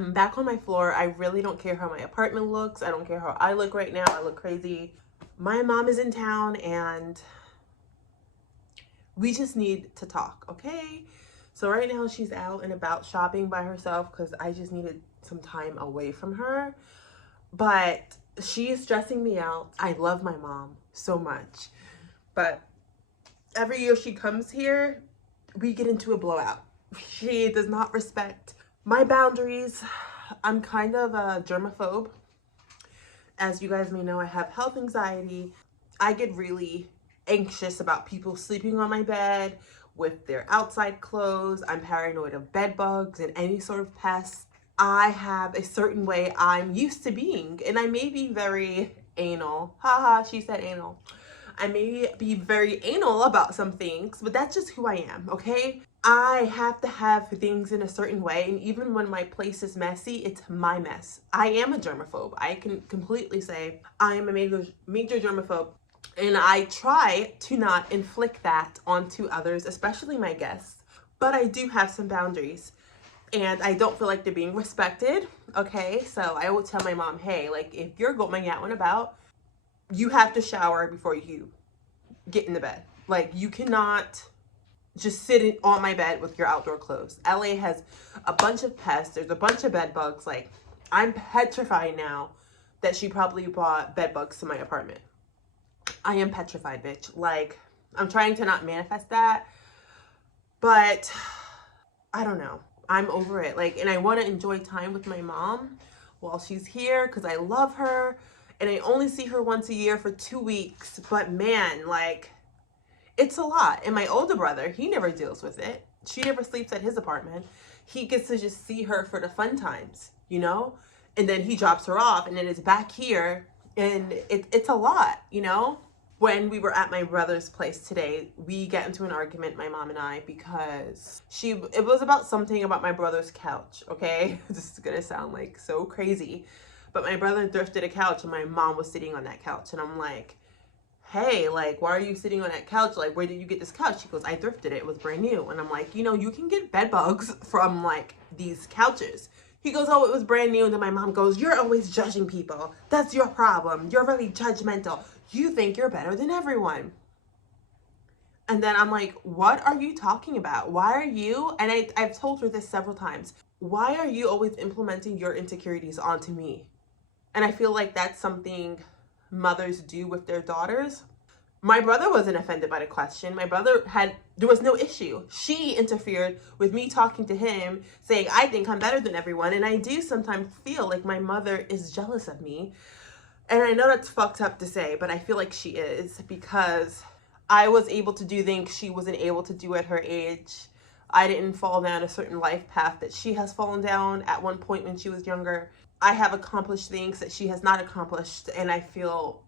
I'm back on my floor. I really don't care how my apartment looks. I don't care how I look right now. I look crazy. My mom is in town and we just need to talk, okay? So right now she's out and about shopping by herself because I just needed some time away from her. But she is stressing me out. I love my mom so much. But every year she comes here, we get into a blowout. She does not respect my boundaries. I'm kind of a germaphobe. As you guys may know, I have health anxiety. I get really anxious about people sleeping on my bed with their outside clothes. I'm paranoid of bed bugs and any sort of pests. I have a certain way I'm used to being, and I may be very anal. Haha, she said anal. I may be very anal about some things, but that's just who I am, okay? I have to have things in a certain way, and even when my place is messy, it's my mess. I am a germaphobe. I can completely say I am a major germaphobe, and I try to not inflict that onto others, especially my guests. But I do have some boundaries, and I don't feel like they're being respected, okay? So I will tell my mom, hey, like, if you're going out and about, you have to shower before you get in the bed. Like, you cannot just sit on my bed with your outdoor clothes. LA has a bunch of pests. There's a bunch of bed bugs. Like, I'm petrified now that she probably brought bed bugs to my apartment. I am petrified, bitch. Like, I'm trying to not manifest that, but I don't know. I'm over it. Like, and I want to enjoy time with my mom while she's here because I love her. And I only see her once a year for 2 weeks. But man, like, it's a lot. And my older brother, he never deals with it. She never sleeps at his apartment. He gets to just see her for the fun times, you know? And then he drops her off and then it's back here. And it's a lot, you know? When we were at my brother's place today, we got into an argument, my mom and I, because it was about something about my brother's couch, okay? This is gonna sound like so crazy. But my brother thrifted a couch and my mom was sitting on that couch. And I'm like, hey, like, why are you sitting on that couch? Like, where did you get this couch? She goes, I thrifted it. It was brand new. And I'm like, you know, you can get bed bugs from, like, these couches. He goes, oh, it was brand new. And then my mom goes, you're always judging people. That's your problem. You're really judgmental. You think you're better than everyone. And then I'm like, what are you talking about? Why are you, and I've told her this several times, why are you always implementing your insecurities onto me? And I feel like that's something mothers do with their daughters. My brother wasn't offended by the question. My brother there was no issue. She interfered with me talking to him, saying, I think I'm better than everyone. And I do sometimes feel like my mother is jealous of me. And I know that's fucked up to say, but I feel like she is, because I was able to do things she wasn't able to do at her age. I didn't fall down a certain life path that she has fallen down at one point when she was younger. I have accomplished things that she has not accomplished, and I feel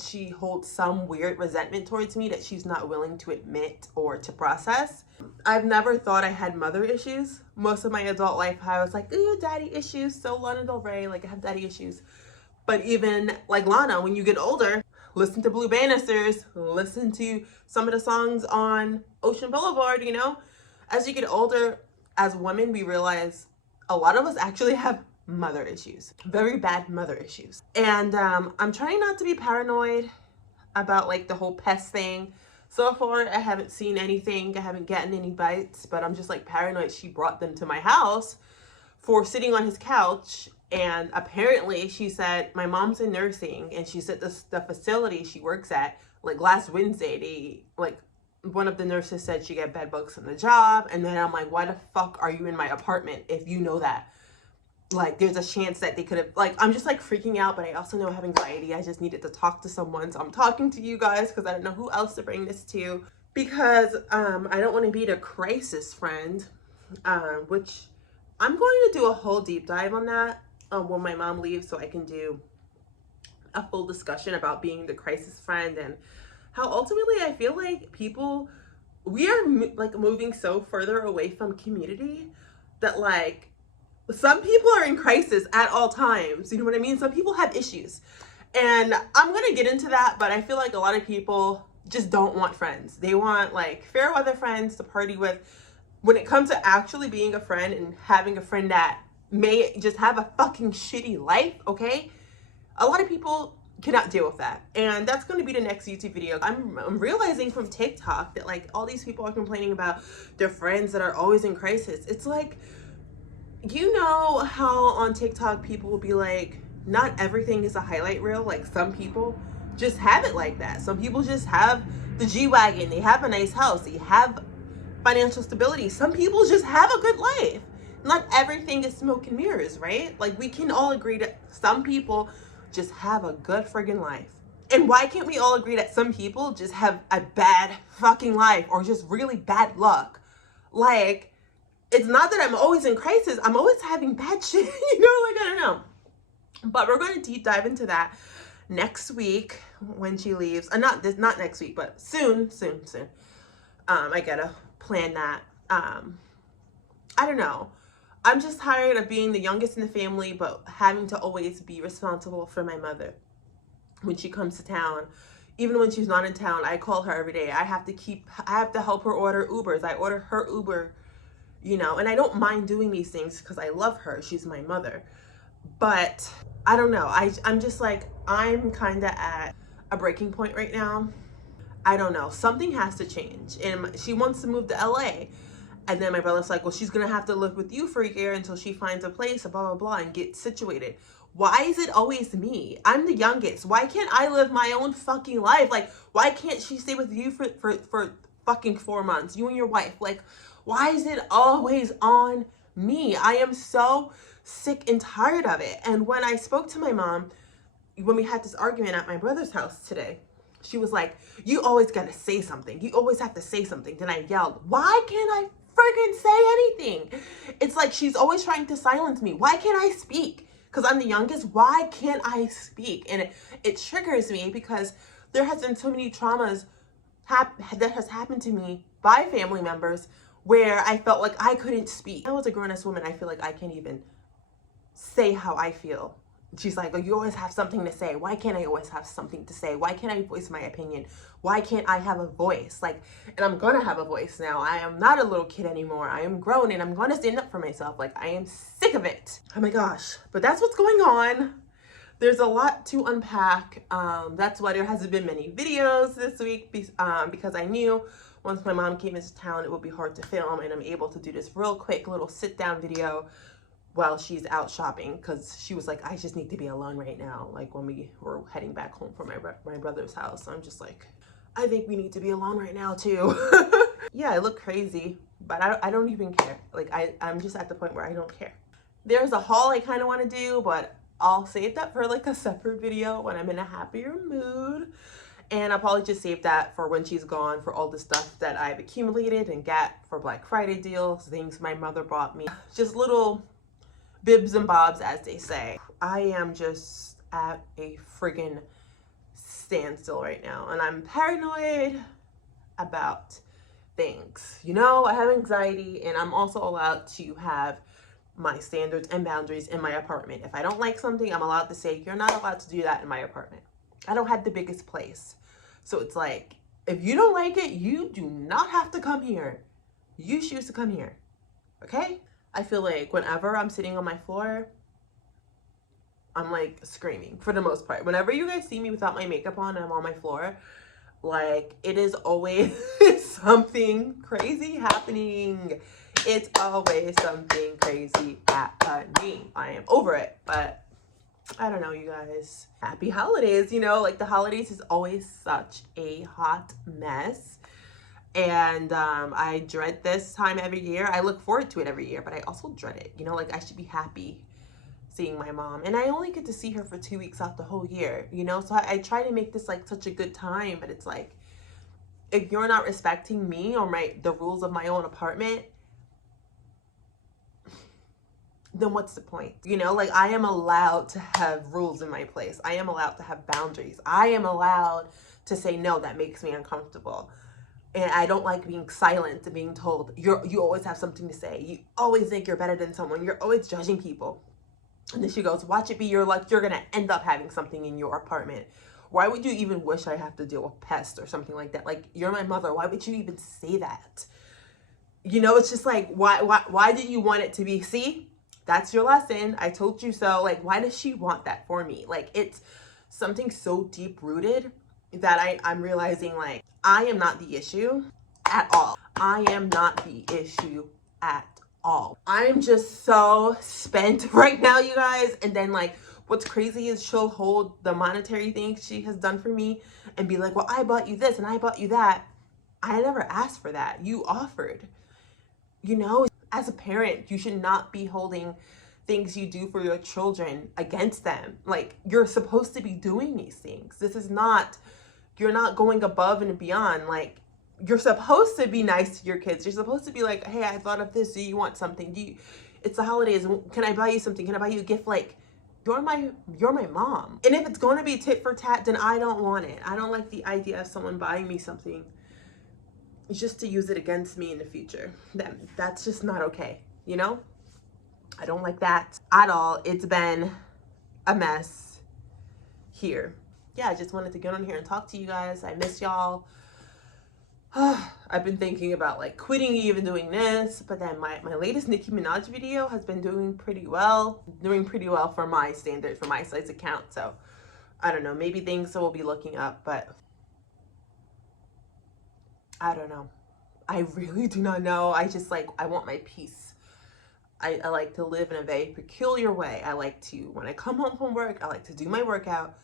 she holds some weird resentment towards me that she's not willing to admit or to process. I've never thought I had mother issues. Most of my adult life, I was like, ooh, daddy issues. So Lana Del Rey, like, I have daddy issues. But even like Lana, when you get older, listen to Blue Banisters, listen to some of the songs on Ocean Boulevard, you know? As you get older, as women, we realize a lot of us actually have mother issues, very bad mother issues. And I'm trying not to be paranoid about like the whole pest thing. So far, I haven't seen anything. I haven't gotten any bites, but I'm just like paranoid she brought them to my house for sitting on his couch. And apparently she said, my mom's in nursing, and she said the facility she works at, like last Wednesday, one of the nurses said she got bed bugs from the job. And then I'm like, why the fuck are you in my apartment if you know that? Like, there's a chance that they could have, like, I'm just like freaking out, but I also know I have anxiety. I just needed to talk to someone. So I'm talking to you guys because I don't know who else to bring this to, because I don't want to be the crisis friend, which I'm going to do a whole deep dive on that when my mom leaves, so I can do a full discussion about being the crisis friend and how ultimately I feel like we are like moving so further away from community that like some people are in crisis at all times. You know what I mean? Some people have issues. And I'm going to get into that, but I feel like a lot of people just don't want friends. They want like fair weather friends to party with. When it comes to actually being a friend and having a friend that may just have a fucking shitty life, okay? A lot of people cannot deal with that. And that's going to be the next YouTube video. I'm realizing from TikTok that like all these people are complaining about their friends that are always in crisis. It's like, you know how on TikTok people will be like, not everything is a highlight reel. Like some people just have it like that. Some people just have the G-Wagon. They have a nice house. They have financial stability. Some people just have a good life. Not everything is smoke and mirrors, right? Like we can all agree that some people just have a good friggin' life. And why can't we all agree that some people just have a bad fucking life or just really bad luck? Like, it's not that I'm always in crisis. I'm always having bad shit, you know, like, I don't know. But we're going to deep dive into that next week when she leaves. Not next week, but soon. I gotta plan that. I don't know. I'm just tired of being the youngest in the family, but having to always be responsible for my mother when she comes to town. Even when she's not in town, I call her every day. I have to help her order Ubers. I order her Uber, you know, and I don't mind doing these things because I love her. She's my mother. But I don't know. I'm just like, I'm kind of at a breaking point right now. I don't know. Something has to change. And she wants to move to LA. And then my brother's like, well, she's going to have to live with you for a year until she finds a place, blah, blah, blah, and get situated. Why is it always me? I'm the youngest. Why can't I live my own fucking life? Like, why can't she stay with you for fucking 4 months? You and your wife. Like, why is it always on me? I am so sick and tired of it. And when I spoke to my mom, when we had this argument at my brother's house today, she was like, you always got to say something. You always have to say something. Then I yelled, why can't I friggin' say anything? It's like she's always trying to silence me. Why can't I speak? Because I'm the youngest. Why can't I speak? And it triggers me because there has been so many traumas that has happened to me by family members where I felt like I couldn't speak. I was a grown-ass woman. I feel like I can't even say how I feel. She's like, oh, you always have something to say. Why can't I always have something to say? Why can't I voice my opinion? Why can't I have a voice? Like, and I'm gonna have a voice now. I am not a little kid anymore. I am grown and I'm gonna stand up for myself. Like, I am sick of it. Oh my gosh. But that's what's going on. There's a lot to unpack. That's why there hasn't been many videos this week because I knew once my mom came into town, it would be hard to film, and I'm able to do this real quick little sit down video while she's out shopping, because she was like, I just need to be alone right now. Like when we were heading back home from my brother's house. So I'm just like, I think we need to be alone right now too. Yeah, I look crazy, but I don't even care. Like I'm just at the point where I don't care. There's a haul I kind of want to do, but I'll save that for like a separate video when I'm in a happier mood. And I'll probably just save that for when she's gone, for all the stuff that I've accumulated and got for Black Friday deals, things my mother bought me. Just little bibs and bobs, as they say. I am just at a friggin' standstill right now, and I'm paranoid about things. You know, I have anxiety, and I'm also allowed to have my standards and boundaries in my apartment. If I don't like something, I'm allowed to say, you're not allowed to do that in my apartment. I don't have the biggest place. So it's like, if you don't like it, you do not have to come here. You choose to come here, okay? I feel like whenever I'm sitting on my floor, I'm like screaming for the most part. Whenever you guys see me without my makeup on and I'm on my floor, like it is always something crazy happening. It's always something crazy happening. I am over it, but I don't know, you guys. Happy holidays, you know, like the holidays is always such a hot mess. And I dread this time every year. I look forward to it every year, but I also dread it. You know, like I should be happy seeing my mom. And I only get to see her for 2 weeks out the whole year, you know? So I try to make this like such a good time, but it's like, if you're not respecting me or the rules of my own apartment, then what's the point? You know, like I am allowed to have rules in my place. I am allowed to have boundaries. I am allowed to say, no, that makes me uncomfortable. And I don't like being silent and being told, you always have something to say. You always think you're better than someone. You're always judging people. And then she goes, watch it be your luck. You're going to end up having something in your apartment. Why would you even wish I have to deal with pests or something like that? Like, you're my mother. Why would you even say that? You know, it's just like, why did you want it to be? See, That's your lesson. I told you so. Like, why does she want that for me? Like, it's something so deep rooted that I'm realizing, like, I am not the issue at all. I am not the issue at all. I'm just so spent right now, you guys. And then, like, what's crazy is she'll hold the monetary things she has done for me and be like, well, I bought you this and I bought you that. I never asked for that. You offered. You know, as a parent, you should not be holding things you do for your children against them. Like, you're supposed to be doing these things. This is not, you're not going above and beyond. Like, you're supposed to be nice to your kids. You're supposed to be like, hey, I thought of this. Do you want something? It's the holidays. Can I buy you something? Can I buy you a gift? Like, you're my mom. And if it's going to be tit for tat, then I don't want it. I don't like the idea of someone buying me something just to use it against me in the future. That's just not okay, you know? I don't like that at all. It's been a mess here. Yeah, I just wanted to get on here and talk to you guys. I miss y'all. I've been thinking about like quitting even doing this, but then my latest Nicki Minaj video has been doing pretty well for my standards, for my size account. So I don't know, maybe things will be looking up, but I don't know. I really do not know. I just like, I want my peace. I like to live in a very peculiar way. I like to, when I come home from work, I like to do my workout.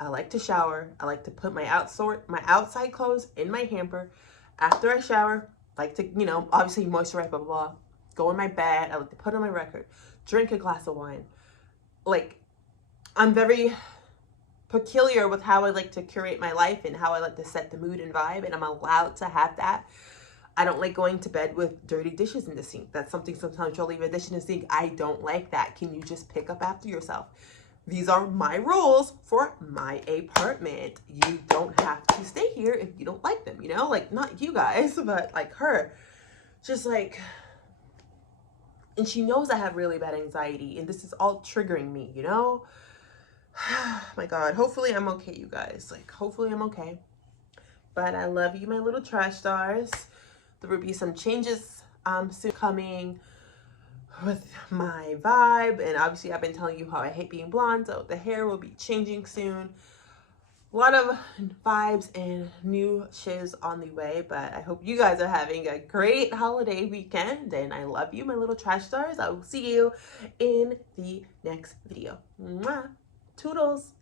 I like to shower. I like to put my outside clothes in my hamper. After I shower, I like to, you know, obviously moisturize, blah, blah, blah. Go in my bed. I like to put on my record. Drink a glass of wine. Like, I'm very peculiar with how I like to curate my life and how I like to set the mood and vibe, and I'm allowed to have that. I don't like going to bed with dirty dishes in the sink. That's something sometimes you'll leave a dish in the sink. I don't like that. Can you just pick up after yourself? These are my rules for my apartment. You don't have to stay here if you don't like them, you know? Like, not you guys, but like her. Just like, and she knows I have really bad anxiety, and this is all triggering me, you know? My God, hopefully I'm okay, you guys. Like, hopefully I'm okay. But I love you, my little trash stars. There will be some changes soon coming with my vibe, and obviously I've been telling you how I hate being blonde, so the hair will be changing soon. A lot of vibes and new shiz on the way, but I hope you guys are having a great holiday weekend, and I love you, my little trash stars. I will see you in the next video. Mwah. Toodles.